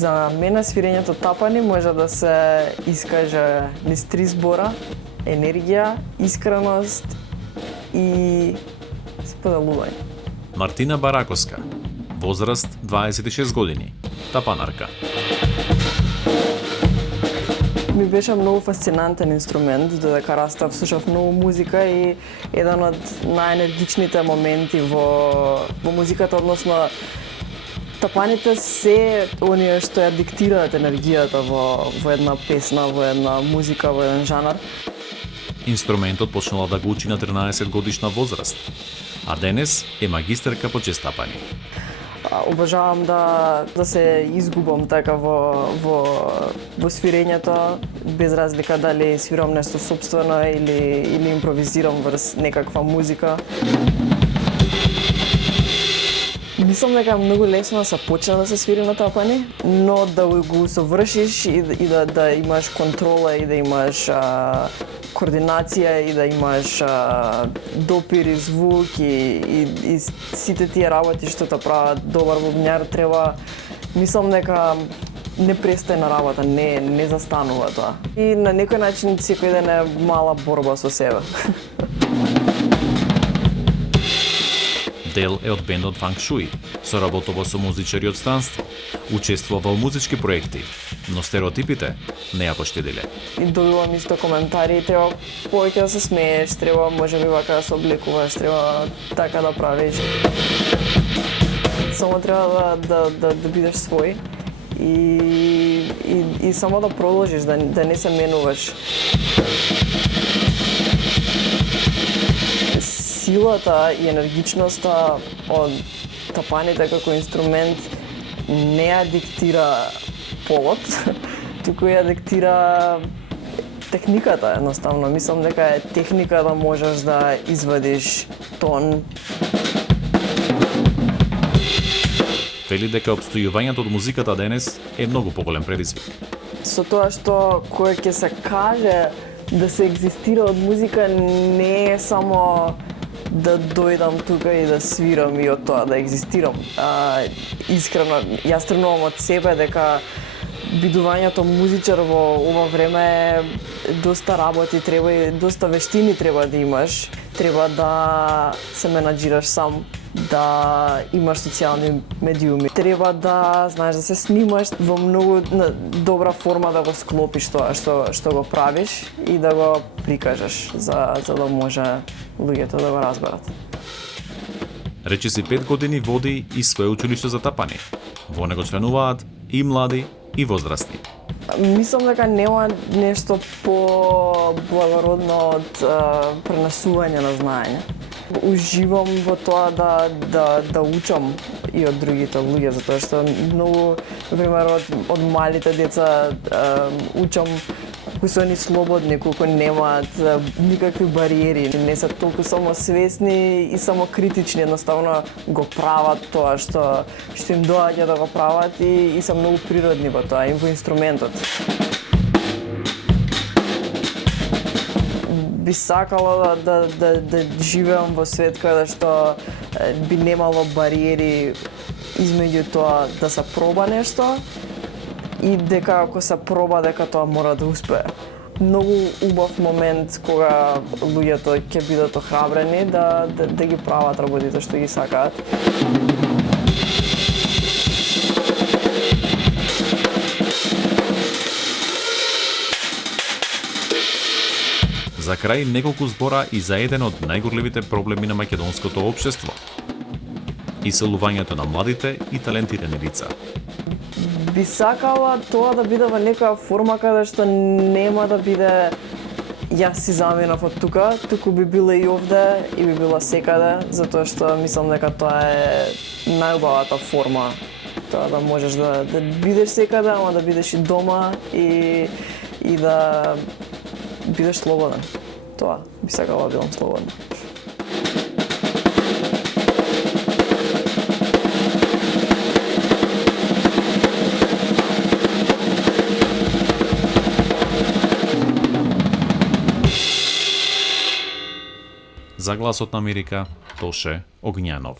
За мене свирењето тапани може да се искаже низ 3 збора: енергија, искреност и споделување. Мартина Бараковска, возраст 26 години, тапанарка. Ми беше многу фасцинантен инструмент, додека растав, слушав многу музика и еден од најенергичните моменти во музиката, односно тапаните се оние што ја диктираат енергијата во една песна, во една музика, во еден жанар. Инструментот почнала да го учи на 13 годишна возраст, а денес е магистерка по честапање. Обожавам да се изгубам така во свирењето, без разлика дали свирам нешто сопствено или импровизирам врз некаква музика. Мислам дека е многу лесно да се почне да се свири на тапани, но да го совршиш и да имаш контрола и да имаш координација и да имаш допир и звук и сите тие работи што те прават добар бубњар, треба, мислам дека непрестајна работа, не застанува тоа. И на некој начин секој ден е мала борба со себе. Дел е од бендот Фанк Шуи, соработува со музичари од странство, учествува во музички проекти, но стереотипите не ја поштедиле. И добивам исто коментари, треба повеќе да се смееш, треба можеби вака да се облекуваш, треба така да правиш. Само треба да бидеш свој и само да продолжиш, да не се менуваш. Силата и енергичноста од тапаните како инструмент не ја диктира полот, туку ја диктира техниката, едноставно. Мислам дека е техника да можеш да извадиш тон. Вели дека обстојувањето од музиката денес е многу поголем предизвик. Со тоа што кој ќе се каже да се екзистира од музика не е само да дојдам тука и да свирам и од тоа да екзистирам. Искрено, јас тренувам од себе дека бидувањето музичар во ова време е доста работи, треба и доста вештини треба да имаш. Треба да се менаџираш сам, да имаш социјални медиуми. Треба да знаеш да се снимаш во многу добра форма, да го склопиш тоа што го правиш и да го прикажеш за да може луѓето да го разберат. Речиси 5 години води и свое училиште за тапани. Во него членуваат и млади и возрастни. Мислам дека нема нешто по-благородно од пренесување на знаење. Уживам во тоа да учам и од другите луѓе, затоа што многу, например, од малите деца учам колку се они слободни, колку немаат никакви бариери, не се толку самосвесни и самокритични, едноставно го прават тоа што им доаѓа да го прават и се многу природни во тоа и во инструментот. Би сакала да живеам во свет каде што би немало бариери измеѓу тоа да се проба нешто и дека ако се проба дека тоа мора да успее. Многу убав момент кога луѓето ќе бидат охрабрени да ги прават работите што ги сакаат. За крај неколку збора и за еден од најгорливите проблеми на македонското општество – иселувањето на младите и талентирани лица. Би сакала тоа да биде во некоја форма каде што нема да биде јас си заминав од тука, туку би била и овде и би била секаде, затоа што мислам дека тоа е најубавата форма. Тоа да можеш да бидеш секаде, ама да бидеш и дома и да бидеш слободен. Тоа би сакала да бидам слободен. За Гласот на Америка, Тоше Огњанов.